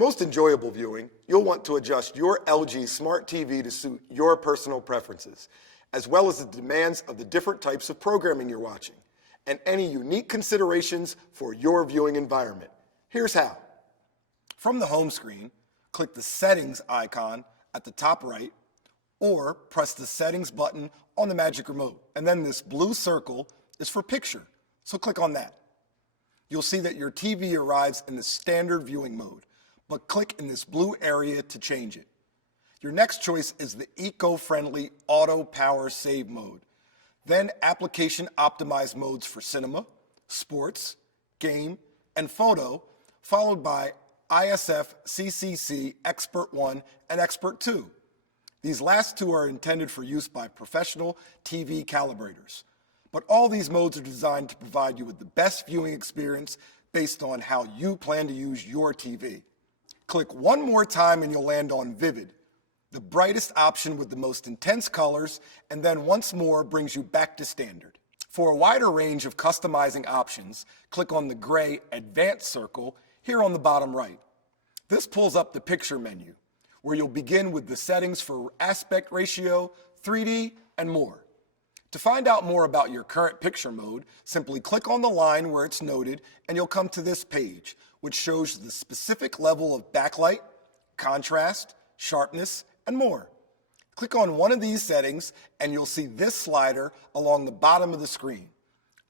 most enjoyable viewing, you'll want to adjust your LG Smart TV to suit your personal preferences, as well as the demands of the different types of programming you're watching, and any unique considerations for your viewing environment. Here's how. From the home screen, click the Settings icon at the top right, or press the Settings button on the Magic Remote. And then this blue circle is for Picture, so click on that. You'll see that your TV arrives in the standard viewing mode, but click in this blue area to change it. Your next choice is the eco-friendly Auto Power Save mode. Then Application Optimized modes for cinema, sports, game, and photo, followed by ISF CCC Expert 1 and Expert 2. These last two are intended for use by professional TV calibrators. But all these modes are designed to provide you with the best viewing experience based on how you plan to use your TV. Click one more time and you'll land on Vivid, the brightest option with the most intense colors, and then once more brings you back to standard. For a wider range of customizing options, click on the gray Advanced circle here on the bottom right. This pulls up the picture menu, where you'll begin with the settings for aspect ratio, 3D, and more. To find out more about your current picture mode, simply click on the line where it's noted and you'll come to this page, which shows the specific level of backlight, contrast, sharpness, and more. Click on one of these settings and you'll see this slider along the bottom of the screen.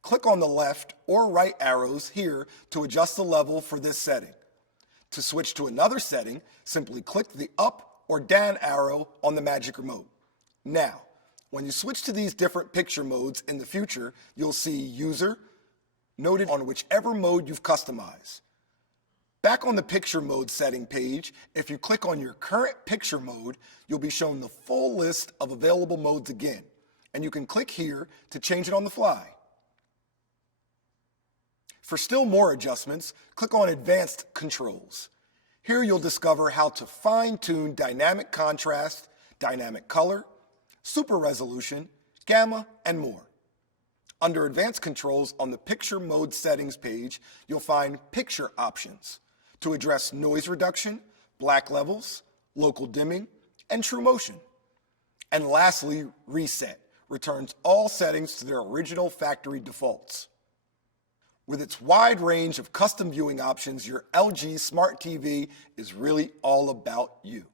Click on the left or right arrows here to adjust the level for this setting. To switch to another setting, simply click the up or down arrow on the Magic Remote. Now, when you switch to these different picture modes in the future, you'll see User noted on whichever mode you've customized. Back on the picture mode setting page, if you click on your current picture mode, you'll be shown the full list of available modes again, and you can click here to change it on the fly. For still more adjustments, click on Advanced Controls. Here you'll discover how to fine-tune dynamic contrast, dynamic color, super resolution, gamma, and more. Under Advanced Controls on the Picture Mode Settings page, you'll find Picture Options to address noise reduction, black levels, local dimming, and true motion. And lastly, Reset returns all settings to their original factory defaults. With its wide range of custom viewing options, your LG Smart TV is really all about you.